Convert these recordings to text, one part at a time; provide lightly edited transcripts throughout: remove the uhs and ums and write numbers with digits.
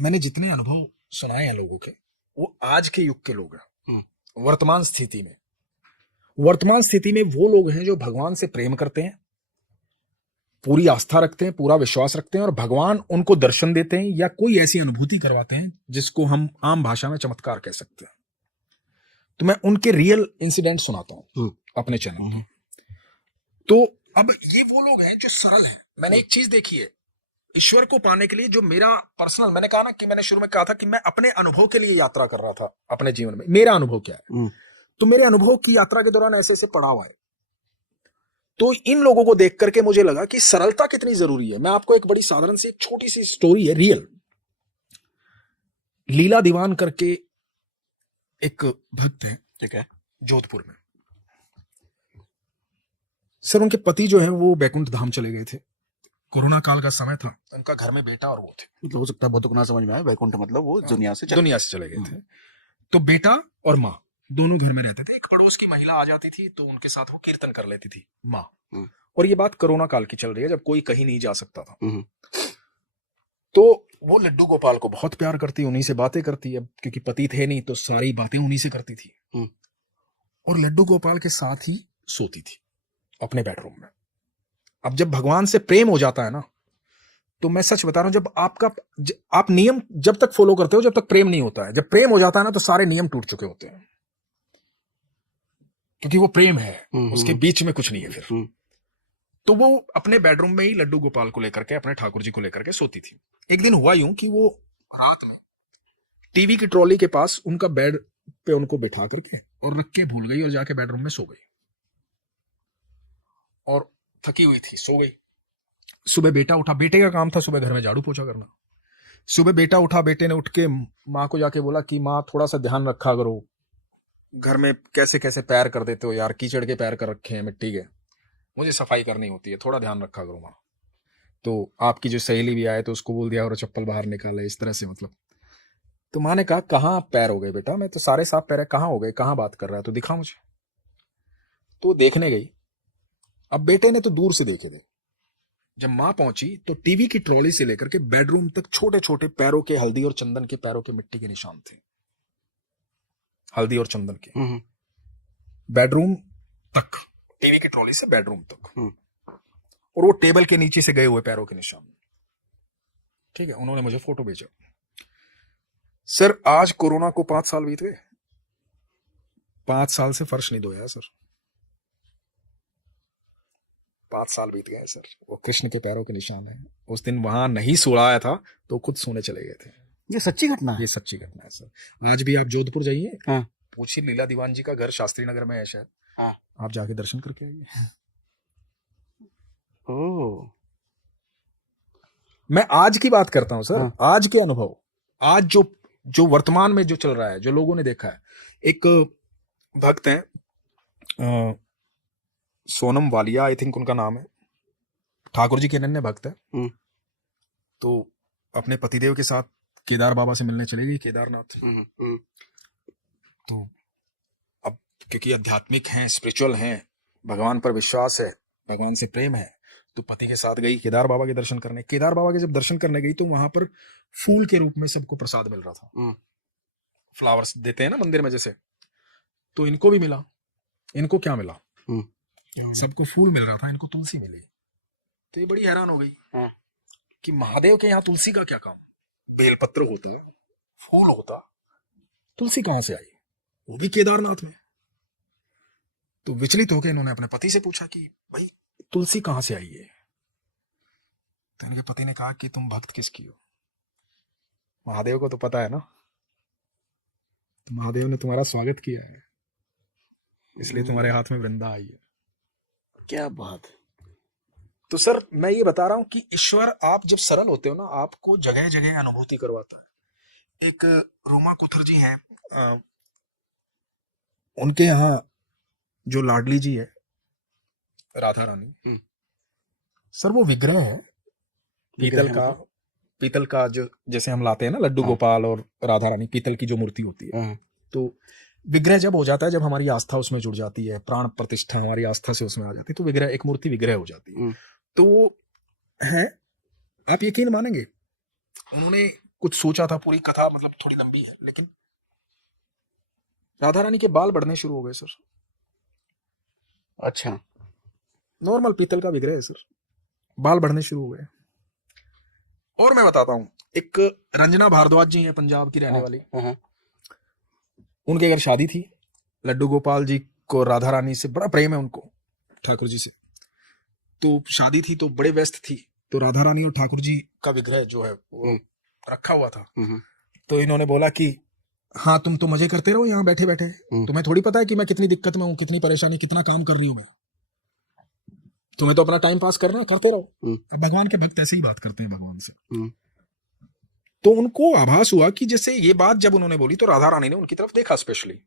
मैंने जितने अनुभव सुनाए हैं लोगों के, वो आज के युग के लोग हैं। वर्तमान स्थिति में वो लोग हैं जो भगवान से प्रेम करते हैं, पूरी आस्था रखते हैं, पूरा विश्वास रखते हैं, और भगवान उनको दर्शन देते हैं या कोई ऐसी अनुभूति करवाते हैं जिसको हम आम भाषा में चमत्कार कह सकते हैं। तो मैं उनके रियल इंसिडेंट सुनाता हूं अपने चैनल पे। तो अब ये वो लोग हैं जो सरल हैं। मैंने एक चीज देखी है, ईश्वर को पाने के लिए जो मेरा पर्सनल, मैंने कहा ना कि मैंने शुरू में कहा था कि मैं अपने अनुभव के लिए यात्रा कर रहा था अपने जीवन में। मेरा अनुभव क्या है, तो मेरे अनुभव की यात्रा के दौरान ऐसे ऐसे पड़ाव आए, तो इन लोगों को देख करके मुझे लगा कि सरलता कितनी जरूरी है। मैं आपको एक बड़ी साधारण सी एक छोटी सी स्टोरी है, रियल। लीला दीवान करके एक भक्त है, ठीक है, जोधपुर में। सर उनके पति जो है वो बैकुंठ धाम चले गए थे, कोरोना काल का समय था, उनका घर में बेटा और वो थे। मतलब हो सकता है बहुत ना समझ में आए, वैकुंठ मतलब वो दुनिया से चले गए थे। तो बेटा और माँ दोनों घर में रहते थे। एक पड़ोस की महिला आ जाती थी तो उनके साथ वो कीर्तन कर लेती थी माँ। और ये बात कोरोना काल की चल रही है, जब कोई कहीं नहीं जा सकता था। तो वो लड्डू गोपाल को बहुत प्यार करती, उन्हीं से बातें करती। अब क्योंकि पति थे नहीं तो सारी बातें उन्हीं से करती थी, और लड्डू गोपाल के साथ ही सोती थी अपने बेडरूम में। अब जब भगवान से प्रेम हो जाता है ना, तो मैं सच बता रहा हूं, जब आप नियम जब तक फॉलो करते हो जब तक प्रेम नहीं होता है। जब प्रेम हो जाता है ना तो सारे नियम टूट चुके होते हैं, क्योंकि वो प्रेम है, उसके बीच में कुछ नहीं है फिर। तो वो अपने बेडरूम में ही लड्डू गोपाल को लेकर के, अपने ठाकुर जी को लेकर के सोती थी। एक दिन हुआ यूं कि वो रात में टीवी की ट्रॉली के पास उनका बेड पे उनको बिठा करके और रख के भूल गई, और जाके बेडरूम में सो गई, और थकी हुई थी, सो गई। सुबह बेटा उठा, बेटे का काम था सुबह घर में झाड़ू पोछा करना। सुबह बेटा उठा, बेटे ने उठ के माँ को जाके बोला कि माँ थोड़ा सा ध्यान रखा करो, घर में कैसे कैसे पैर कर देते हो यार, कीचड़ के पैर कर रखे हैं मिट्टी के, मुझे सफाई करनी होती है, थोड़ा ध्यान रखा करो माँ। तो आपकी जो सहेली भी आए तो उसको बोल दिया और चप्पल बाहर निकाले, इस तरह से मतलब। तो माँ ने कहा कहाँ पैर हो गए बेटा, मैं तो सारे साफ पैर है, कहाँ हो गए, कहाँ बात कर रहा है, तो दिखा मुझे। तो देखने गई। अब बेटे ने तो दूर से देखे थे। जब माँ पहुंची तो टीवी की ट्रॉली से लेकर के बेडरूम तक छोटे छोटे पैरों के, हल्दी और चंदन के पैरों के मिट्टी के निशान थे, हल्दी और चंदन के, बेडरूम तक, टीवी की ट्रॉली से बेडरूम तक, और वो टेबल के नीचे से गए हुए पैरों के निशान। ठीक है, उन्होंने मुझे फोटो भेजा। सर आज कोरोना को 5 साल बीत गए, 5 साल से फर्श नहीं धोया सर, 5 साल बीत गए सर। वो कृष्ण के पैरों के निशान है। उस दिन वहां नहीं सोया था तो खुद सोने चले गए थे। ये सच्ची घटना है? ये सच्ची घटना है सर। आज भी आप जोधपुर जाइए, पूछिए, लीला दीवान जी का घर शास्त्री नगर में है शायद, आप जाके दर्शन करके आइए। मैं आज की बात करता हूं सर, आज के अनुभव, आज जो वर्तमान में जो चल रहा है, जो लोगों ने देखा है। एक भक्त हैं सोनम वालिया, आई थिंक उनका नाम है, ठाकुर जी के अनन्य भक्त है। तो अपने पतिदेव के साथ केदार बाबा से मिलने चले गई, केदारनाथ। तो अब क्योंकि आध्यात्मिक हैं, स्पिरिचुअल हैं, भगवान पर विश्वास है, भगवान से प्रेम है, तो पति के साथ गई केदार बाबा के दर्शन करने। केदार बाबा के जब दर्शन करने गई तो वहां पर फूल के रूप में सबको प्रसाद मिल रहा था, फ्लावर्स देते हैं ना मंदिर में जैसे, तो इनको भी मिला। इनको क्या मिला? सबको फूल मिल रहा था, इनको तुलसी मिली। तो ये बड़ी हैरान हो गई कि महादेव के यहाँ तुलसी का क्या काम? बेलपत्र होता, फूल होता, तुलसी कहां से आई, वो भी केदारनाथ में। तो विचलित होकर इन्होंने अपने पति से पूछा कि भाई तुलसी कहां से आई है? तो इनके पति ने कहा कि तुम भक्त किसकी हो? महादेव को तो पता है ना, तो महादेव ने तुम्हारा स्वागत किया है, इसलिए तुम्हारे हाथ में वृंदा आई है। क्या बात। तो सर मैं ये बता रहा हूं कि ईश्वर, आप जब सरल होते हो ना, आपको जगह जगह अनुभूति करवाता है। एक रोमा कुथर जी हैं, उनके यहाँ जो लाडली जी है राधा रानी, सर वो विग्रह है पीतल का जो जैसे हम लाते हैं ना लड्डू गोपाल और राधा रानी, पीतल की जो मूर्ति होती है। तो विग्रह जब हो जाता है, जब हमारी आस्था उसमें जुड़ जाती है, प्राण प्रतिष्ठा हमारी आस्था से उसमें आ जाती है, तो विग्रह, एक मूर्ति विग्रह हो जाती है। तो है, आप यकीन मानेंगे, उन्होंने कुछ सोचा था, पूरी कथा मतलब थोड़ी लंबी है, लेकिन राधा रानी के बाल बढ़ने शुरू हो गए सर। अच्छा। नॉर्मल पीतल का विग्रह है सर, बाल बढ़ने शुरू हो गए। और मैं बताता हूँ, एक रंजना भारद्वाज जी है, पंजाब की रहने वाली, हाँ। उनके घर शादी थी। लड्डू गोपाल जी को राधा रानी से बड़ा प्रेम है उनको, ठाकुर जी से। तो शादी थी तो बड़े व्यस्त थी, तो राधा रानी और ठाकुर जी का विग्रह जो है वो रखा हुआ था। तो इन्होंने बोला कि हाँ तुम तो मजे करते रहो यहाँ बैठे बैठे, तुम्हें थोड़ी पता है कि मैं कितनी दिक्कत में हूँ, कितनी परेशानी, कितना काम कर रही हूँ मैं, तुम्हें तो अपना टाइम पास करना है, करते रहो। अब भगवान के भक्त ऐसे ही बात करते हैं भगवान से। तो उनको आभास हुआ कि जैसे ये बात जब उन्होंने बोली तो राधा रानी ने उनकी तरफ देखा स्पेशली,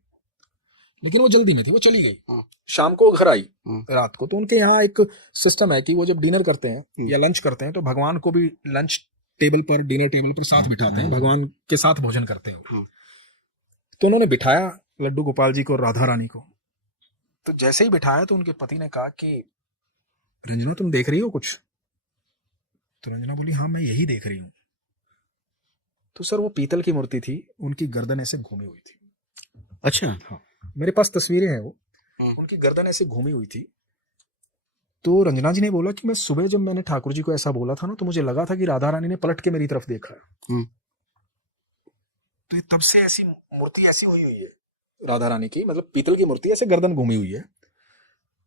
लेकिन वो जल्दी में थी, वो चली गई। शाम को घर आई रात को। तो उनके यहाँ एक सिस्टम है कि वो जब डिनर करते हैं या लंच करते हैं तो भगवान को भी लंच टेबल पर, डिनर टेबल पर साथ बिठाते हैं, भगवान के साथ भोजन करते हैं। तो उन्होंने बिठाया लड्डू गोपाल जी को और राधा रानी को। तो जैसे ही बिठाया तो उनके पति ने कहा कि रंजना तुम देख रही हो कुछ? तो रंजना बोली हाँ मैं यही देख रही हूं। तो सर वो पीतल की मूर्ति थी, उनकी गर्दन ऐसे घूमी हुई थी। अच्छा। हाँ मेरे पास तस्वीरें हैं, वो उनकी गर्दन ऐसे घूमी हुई थी। तो रंजना जी ने बोला कि मैं सुबह जब मैंने ठाकुर जी को ऐसा बोला था ना, तो मुझे लगा था कि राधा रानी ने पलट के मेरी तरफ देखा है। तो ये तब से ऐसी मूर्ति ऐसी हुई हुई है राधा रानी की, मतलब पीतल की मूर्ति ऐसे गर्दन घूमी हुई है।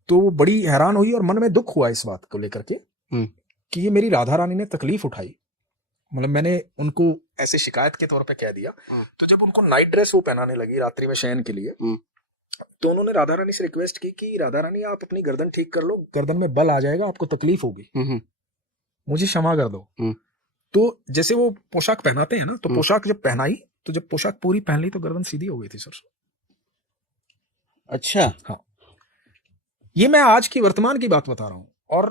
तो वो बड़ी हैरान हुई और मन में दुख हुआ इस बात को लेकर के कि ये मेरी राधा रानी ने तकलीफ उठाई, मतलब मैंने उनको ऐसे शिकायत के तौर पे कह दिया। तो जब उनको नाइट ड्रेस वो पहनाने लगी रात्रि में शयन के लिए, तो उन्होंने राधा रानी से रिक्वेस्ट की कि राधा रानी आप अपनी गर्दन ठीक कर लो, गर्दन में बल आ जाएगा, आपको तकलीफ होगी, मुझे क्षमा कर दो। तो जैसे वो पोशाक पहनाते हैं ना, तो पोशाक जब पहनाई, तो जब पोशाक पूरी पहन ली तो गर्दन सीधी हो गई थी सर। अच्छा। हाँ ये मैं आज की वर्तमान की बात बता रहा हूं। और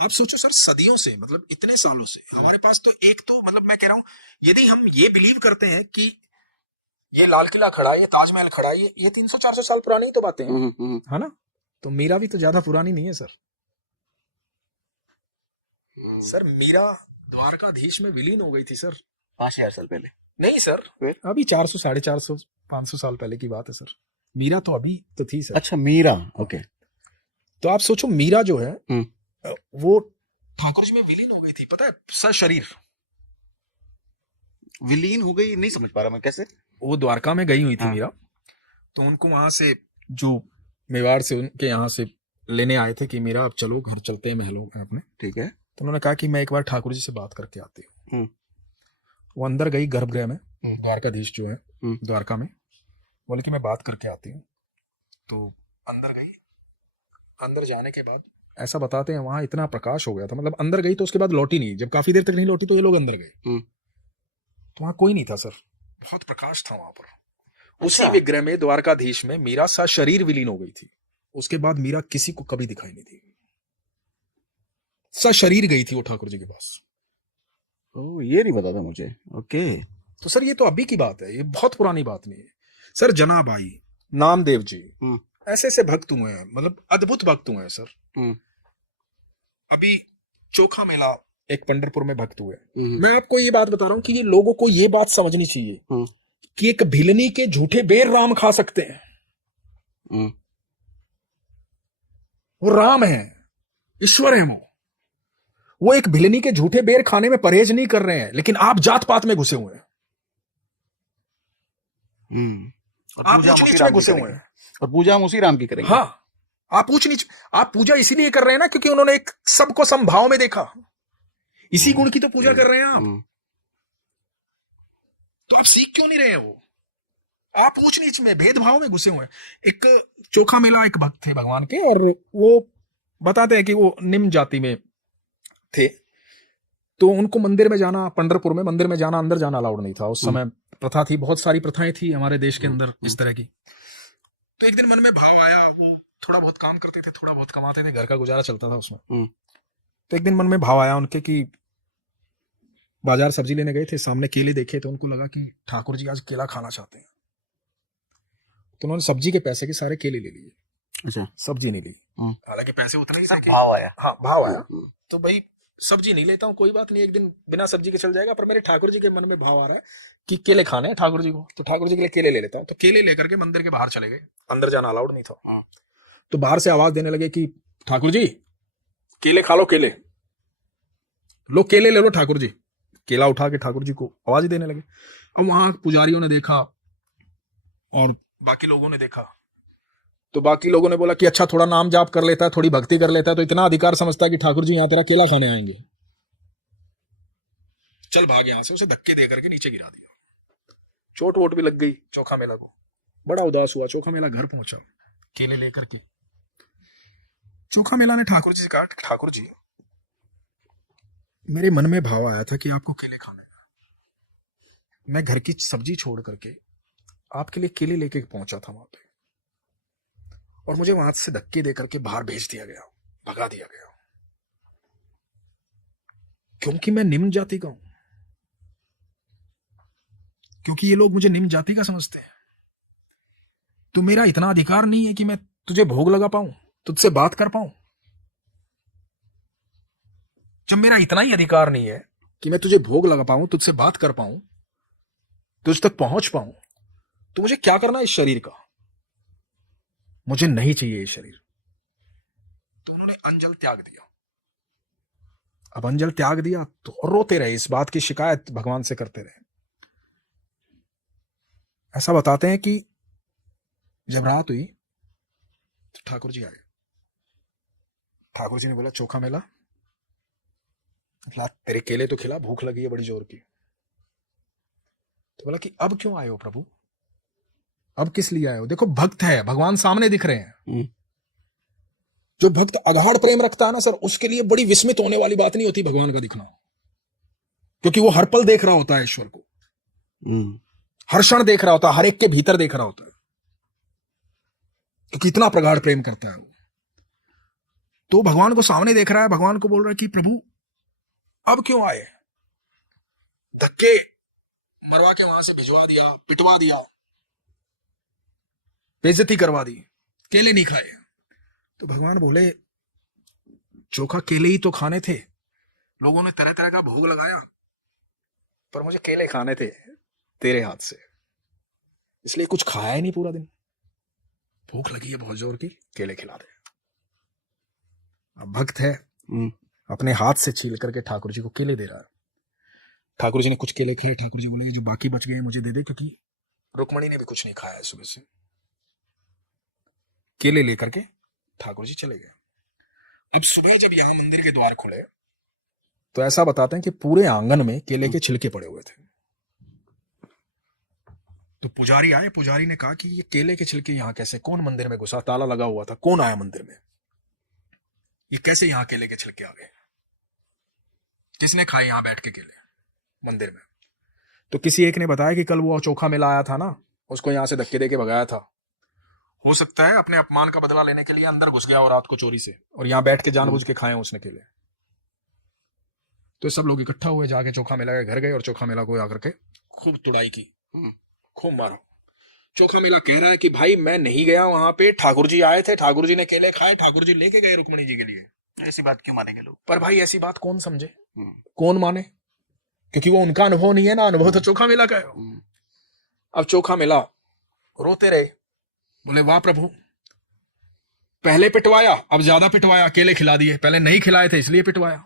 आप सोचो सर, सदियों से, मतलब इतने सालों से हमारे पास तो एक तो, मतलब मैं कह रहा हूं यदि हम ये बिलीव करते हैं कि ये लाल किला खड़ा है, ये ताजमहल खड़ा है, ये 300-400 साल पुरानी तो बातें हैं, है ना? तो मीरा भी तो ज्यादा पुरानी नहीं है सर। सर मीरा द्वारकाधीश में विलीन हो गई थी सर 5000 साल पहले। नहीं सर, अभी 400, 450, 500 साल पहले की बात है सर। मीरा तो अभी तो थी सर। अच्छा मीरा, ओके। तो आप सोचो मीरा जो है वो ठाकुर जी में विलीन हो गई थी, पता है, सशरीर विलीन हो गई, नहीं समझ पा रहा मैं कैसे। वो द्वारका में गई हुई थी मीरा, तो उनको वहां से जो मेवाड़ से उनके यहाँ से लेने आए थे कि मीरा अब चलो घर चलते हैं महलों में अपने। ठीक है। तो उन्होंने कहा कि मैं एक बार ठाकुर जी से बात करके आती हूँ। वो अंदर गई गर्भगृह में, द्वारकाधीश जो है द्वारका में, बोले कि मैं बात करके आती हूँ। तो अंदर गई, अंदर जाने के बाद ऐसा बताते हैं वहां इतना प्रकाश हो गया था, मतलब अंदर गई तो उसके बाद लौटी नहीं, जब काफी देर तक नहीं लौटी तो ये लोग अंदर गए तो वहां कोई नहीं था सर, बहुत प्रकाश था वहां पर। उसी विग्रह में द्वारकाधीश में मीरा सशरीर विलीन हो गई थी। उसके बाद मीरा किसी को कभी दिखाई नहीं दी, सशरीर गई थी वो ठाकुर जी के पास। ओ ये नहीं पता था मुझे। ओके। तो सर ये तो अभी की बात है, ये बहुत पुरानी बात नहीं है सर। जनाबाई, नामदेव जी, ऐसे ऐसे भक्त हुए हैं, मतलब अद्भुत भक्त हुए हैं सर। अभी चोखा मेला एक पंढरपुर में भक्त हुए। मैं आपको ये बात बता रहा हूं कि ये लोगों को ये बात समझनी चाहिए कि एक भिलनी के झूठे बेर राम खा सकते हैं। वो राम है, ईश्वर है, वो एक भिलनी के झूठे बेर खाने में परहेज नहीं कर रहे हैं, लेकिन आप जात पात में घुसे हुए हैं, आप ऊंच नीच में घुसे हुए हैं, और पूजा हम उसी राम की करेंगे। हाँ आप ऊंच नीच, आप पूजा इसीलिए कर रहे हैं ना क्योंकि उन्होंने एक सबको समभाव में देखा, इसी गुण की तो पूजा कर रहे हैं आप। तो आप सीख क्यों नहीं रहे हो? आप ऊंच नीच में, भेदभाव में घुसे हुए हैं। एक चोखा मेला एक भक्त थे भगवान के, और वो बताते हैं कि वो निम्न जाति में थे, तो उनको मंदिर में जाना, पंढरपुर में मंदिर में जाना, अंदर जाना अलाउड नहीं था उस समय। प्रथा थी, बहुत सारी प्रथाएं थी हमारे देश के अंदर इस तरह की। तो एक दिन मन में भाव आया, वो थोड़ा बहुत काम करते थे, थोड़ा बहुत कमाते थे, घर का गुजारा चलता था उसमें। तो एक दिन मन में भाव आया उनके कि बाजार सब्जी लेने गए थे, सामने केले देखे, तो उनको लगा कि ठाकुर जी आज केला खाना चाहते हैं। तो उन्होंने सब्जी के पैसे के सारे केले ले लिए। अच्छा। सब्जी नहीं ली, हालांकि पैसे उतने ही थे। भाव आया। हाँ भाव आया। तो भाई सब्जी नहीं लेता हूँ, कोई बात नहीं, एक दिन बिना सब्जी के चल जाएगा, पर मेरे ठाकुर जी के मन में भाव आ रहा है कि केले खाने हैं ठाकुर जी को, तो ठाकुर जी के लिए केले ले लेता हूँ। तो केले लेकर के मंदिर के बाहर चले गए, अंदर जाना अलाउड नहीं था। हाँ। तो बाहर से आवाज देने लगे कि ठाकुर जी केले खा लो, केले लो, केले ले लो ठाकुर जी। केला उठा के ठाकुर जी को आवाज देने लगे। अब वहां पुजारियों ने देखा और बाकी लोगों ने देखा, तो बाकी लोगों ने बोला कि अच्छा थोड़ा नाम जाप कर लेता है, थोड़ी भक्ति कर लेता है, तो इतना अधिकार समझता है कि ठाकुर जी यहां तेरा केला खाने आएंगे, चल भाग यहां से। उसे धक्के दे करके नीचे गिरा दिया, चोट वोट भी लग गई चोखा मेला को। बड़ा उदास हुआ चोखा मेला, घर पहुंचा केले लेकर के। चोखा मेला ने ठाकुर जी से कहा, ठाकुर जी मेरे मन में भाव आया था कि आपको केले खाने का, मैं घर की सब्जी छोड़ करके आपके लिए केले लेके पहुंचा था वहां पे, और मुझे वहां से धक्के दे करके बाहर भेज दिया गया, भगा दिया गया, क्योंकि मैं निम्न जाति का हूं, क्योंकि ये लोग मुझे निम्न जाति का समझते हैं। तो मेरा इतना अधिकार नहीं है कि मैं तुझे भोग लगा पाऊं, तुझसे बात कर पाऊं। जब मेरा इतना ही अधिकार नहीं है कि मैं तुझे भोग लगा पाऊं, तुझसे बात कर पाऊं, तुझ तक पहुंच पाऊं, तो मुझे क्या करना है इस शरीर का? मुझे नहीं चाहिए ये शरीर। तो उन्होंने अंजल त्याग दिया। अब अंजल त्याग दिया तो रोते रहे, इस बात की शिकायत भगवान से करते रहे। ऐसा बताते हैं कि जब रात हुई तो ठाकुर जी आए। ठाकुर जी ने बोला चोखा मेला, ला तेरे केले तो खिला, भूख लगी है बड़ी जोर की। तो बोला कि अब क्यों आए हो प्रभु, अब किस लिए आए हो? देखो भक्त है, भगवान सामने दिख रहे हैं। जो भक्त अगाढ़ प्रेम रखता है ना सर, उसके लिए बड़ी विस्मित होने वाली बात नहीं होती भगवान का दिखना, क्योंकि वो हर पल देख रहा होता है ईश्वर को, हर क्षण देख रहा होता है, हर एक के भीतर देख रहा होता है, क्योंकि इतना प्रगाढ़ प्रेम करता है वो। तो भगवान को सामने देख रहा है, भगवान को बोल रहा है कि प्रभु अब क्यों आए? धक्के मरवा के वहां से भिजवा दिया, पिटवा दिया, बेइज्जती करवा दी, केले नहीं खाए। तो भगवान बोले चोखा केले ही तो खाने थे, लोगों ने तरह तरह का भोग लगाया, पर मुझे केले खाने थे तेरे हाथ से, इसलिए कुछ खाया ही नहीं पूरा दिन। भूख लगी है बहुत जोर की, केले खिला दे। अब भक्त है, अपने हाथ से छील करके ठाकुर जी को केले दे रहा है। ठाकुर जी ने कुछ केले खाए, ठाकुर जी बोले जो बाकी बच गए मुझे दे दे, क्योंकि रुक्मणी ने भी कुछ नहीं खाया है सुबह से। केले लेकर के ठाकुर जी चले गए। अब सुबह जब यहां मंदिर के द्वार खुले तो ऐसा बताते हैं कि पूरे आंगन में केले के छिलके पड़े हुए थे। तो पुजारी आए, पुजारी ने कहा कि ये केले के छिलके यहां कैसे, कौन मंदिर में घुसा, ताला लगा हुआ था, कौन आया मंदिर में, ये कैसे यहां केले के छिलके आ गए, किसने खाए यहां बैठ के केले मंदिर में? तो किसी एक ने बताया कि कल वो चोखा मेला आया था ना, उसको यहां से धक्के देके भगाया था, हो सकता है अपने अपमान का बदला लेने के लिए अंदर घुस गया और रात को चोरी से, और यहां बैठ के जानबूझ के खाए उसने केले। तो सब लोग इकट्ठा हुए, जाके चोखा मेला के घर गए और चोखा मेला को आकर के खूब तुड़ाई की, खूब मारा। चोखा मेला कह रहा है कि भाई मैं नहीं गया वहां पे, ठाकुर जी आए थे, ठाकुर जी ने केले खाए, ठाकुर जी लेके गए रुक्मणी जी के लिए। ऐसी बात क्यों मानेंगे लोग? पर भाई ऐसी बात कौन समझे, कौन माने, क्योंकि वो उनका अनुभव नहीं है ना, अनुभव तो चोखा मेला का है। अब चोखा मेला रोते रहे, बोले वाह प्रभु, पहले पिटवाया अब ज्यादा पिटवाया, केले खिला दिए, पहले नहीं खिलाए थे इसलिए पिटवाया,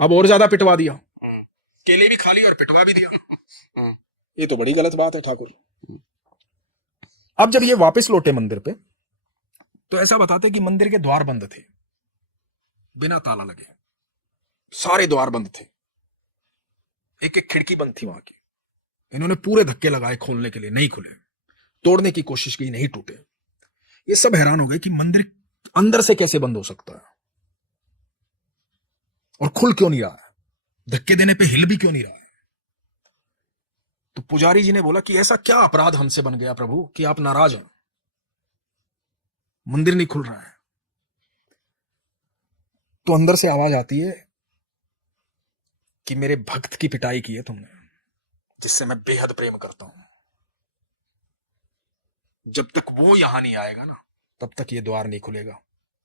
अब और ज्यादा पिटवा दिया, केले भी खा लिया और पिटवा भी दिया, ये तो बड़ी गलत बात है ठाकुर। अब जब ये वापस लौटे मंदिर पे तो ऐसा बताते कि मंदिर के द्वार बंद थे, बिना ताला लगे, सारे द्वार बंद थे, एक एक खिड़की बंद थी वहां की। इन्होंने पूरे धक्के लगाए खोलने के लिए, नहीं खुले, तोड़ने की कोशिश की, नहीं टूटे। ये सब हैरान हो गए कि मंदिर अंदर से कैसे बंद हो सकता है और खुल क्यों नहीं रहा है, धक्के देने पे हिल भी क्यों नहीं रहा है। तो पुजारी जी ने बोला कि ऐसा क्या अपराध हमसे बन गया प्रभु कि आप नाराज हैं, मंदिर नहीं खुल रहा है। तो अंदर से आवाज आती है कि मेरे भक्त की पिटाई की है तुमने, जिससे मैं बेहद प्रेम करता हूं, जब तक वो यहां नहीं आएगा ना तब तक ये द्वार नहीं खुलेगा,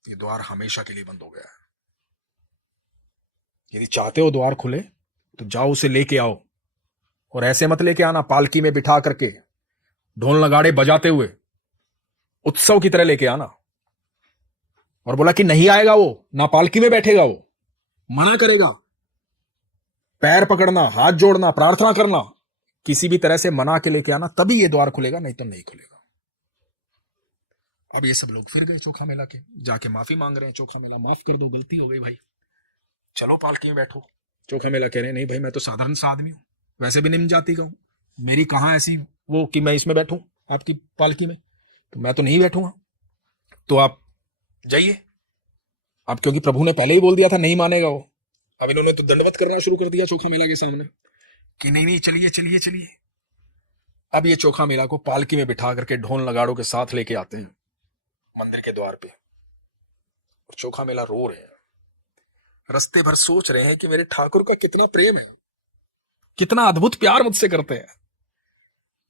ये द्वार हमेशा के लिए बंद हो गया है। यदि चाहते हो द्वार खुले तो जाओ उसे लेके आओ, और ऐसे मत लेके आना पालकी में बिठा करके ढोल नगाड़े बजाते हुए, उत्सव की तरह लेके आना। और बोला कि नहीं आएगा वो, ना पालकी में बैठेगा वो, मना करेगा। पैर पकड़ना, हाथ जोड़ना, प्रार्थना करना, किसी भी तरह से मना के लेके आना, तभी ये द्वार खुलेगा, नहीं तो नहीं खुलेगा। अब ये सब लोग फिर गए चोखा मेला के, जाके माफी मांग रहे हैं, चोखा मेला माफ कर दो, गलती हो गई भाई, चलो पालकी में बैठो। चोखा मेला कह रहे हैं नहीं भाई, मैं तो साधारण सा आदमी हूं, वैसे भी निम्न जाति का हूं, मेरी कहां ऐसी वो कि मैं इसमें बैठूं आपकी पालकी में, तो मैं तो नहीं बैठूंगा, तो आप जाइए। अब क्योंकि प्रभु ने पहले ही बोल दिया था नहीं मानेगा वो, अब इन्होंने तो दंडवत करना शुरू कर दिया चोखा मेला के सामने कि नहीं नहीं चलिए चलिए चलिए। अब ये चोखा मेला को पालकी में बिठा करके ढोल नगाड़ों के साथ लेके आते हैं मंदिर के द्वार पे, और चोखा मेला रो रहे हैं, रस्ते भर सोच रहे हैं कि मेरे ठाकुर का कितना प्रेम है, कितना अद्भुत प्यार मुझसे करते हैं।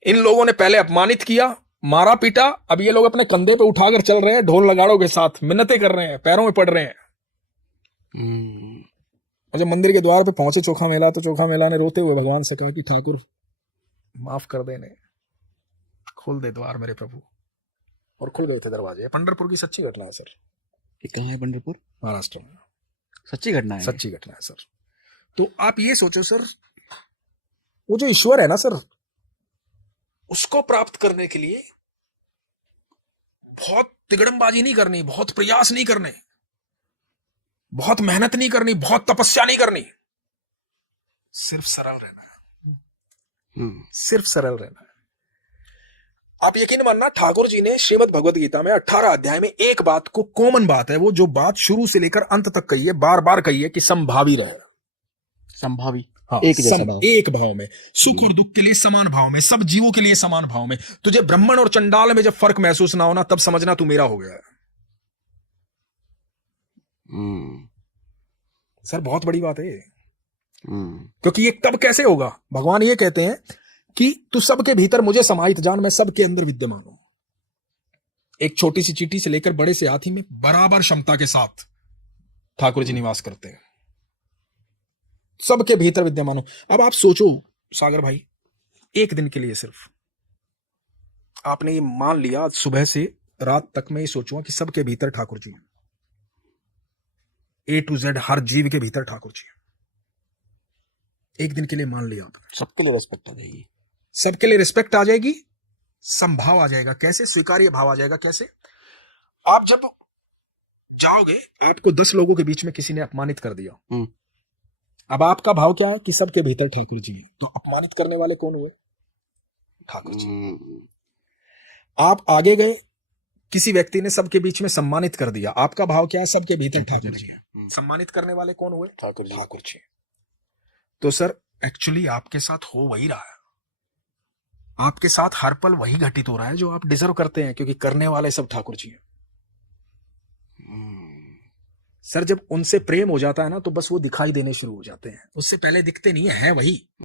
इन लोगों ने पहले अपमानित किया, मारा पीटा, अब ये लोग अपने कंधे पे उठाकर चल रहे हैं ढोल नगाड़ों के साथ, मिन्नतें कर रहे हैं, पैरों में पड़ रहे हैं। और जब मंदिर के द्वार पे पहुंचे चोखा मेला, तो चोखा मेला ने रोते हुए भगवान से कहा कि ठाकुर माफ कर देने, खोल दे द्वार मेरे प्रभु। और खुल गए थे दरवाजे। पंढरपुर की सच्ची घटना है सर। ये कहाँ है पंढरपुर? महाराष्ट्र में। सच्ची घटना है? सच्ची घटना है सर। तो आप ये सोचो सर, वो जो ईश्वर है ना सर, उसको प्राप्त करने के लिए बहुत तिगड़मबाजी नहीं करनी, बहुत प्रयास नहीं करने, बहुत मेहनत नहीं करनी, बहुत तपस्या नहीं करनी, सिर्फ सरल रहना है, सिर्फ सरल रहना है। आप यकीन मानना, ठाकुर जी ने श्रीमद् भगवद गीता में 18 अध्याय में एक बात को, कॉमन बात है वो, जो बात शुरू से लेकर अंत तक कही है, बार बार कही है कि संभावी रहे। संभावी, हाँ, एक जैसा भाव, एक भाव में, सुख और दुख के लिए समान भाव में, सब जीवों के लिए समान भाव में। तुझे ब्राह्मण और चंडाल में जब फर्क महसूस ना होना, तब समझना तू मेरा हो गया है। सर बहुत बड़ी बात है, क्योंकि ये तब कैसे होगा? भगवान ये कहते हैं कि तू सबके भीतर मुझे समाहित जान, मैं सबके अंदर विद्यमान हूं। एक छोटी सी चींटी से लेकर बड़े से हाथी में बराबर क्षमता के साथ ठाकुर जी निवास करते हैं, सबके भीतर विद्यमान हो। अब आप सोचो सागर भाई, एक दिन के लिए सिर्फ आपने ये मान लिया, आज सुबह से रात तक मैं ये सोचूंगा कि सबके भीतर Thakur ji, A to Z हर जीव के भीतर ठाकुर जी, एक दिन के लिए मान लिया आपने, सबके लिए रिस्पेक्ट आ जाएगी, सबके लिए रिस्पेक्ट आ जाएगी, संभाव आ जाएगा। कैसे? स्वीकार्य भाव आ जाएगा। कैसे? आप जब जाओगे, आपको 10 लोगों के बीच में किसी ने अपमानित कर दिया, अब आपका भाव क्या है कि सबके भीतर ठाकुर जी, तो अपमानित करने वाले कौन हुए? ठाकुर जी। आप आगे गए, किसी व्यक्ति ने सबके बीच में सम्मानित कर दिया, आपका भाव क्या है? सबके भीतर ठाकुर जी है। सम्मानित करने वाले कौन हुए? ठाकुर जी। ठाकुर जी। तो सर एक्चुअली आपके साथ हो वही रहा है, आपके साथ हर पल वही घटित हो रहा है जो आप डिजर्व करते हैं, क्योंकि करने वाले सब ठाकुर जी हैं। सर जब उनसे प्रेम हो जाता है ना, तो बस वो दिखाई देने शुरू हो जाते हैं, उससे पहले दिखते नहीं है वही।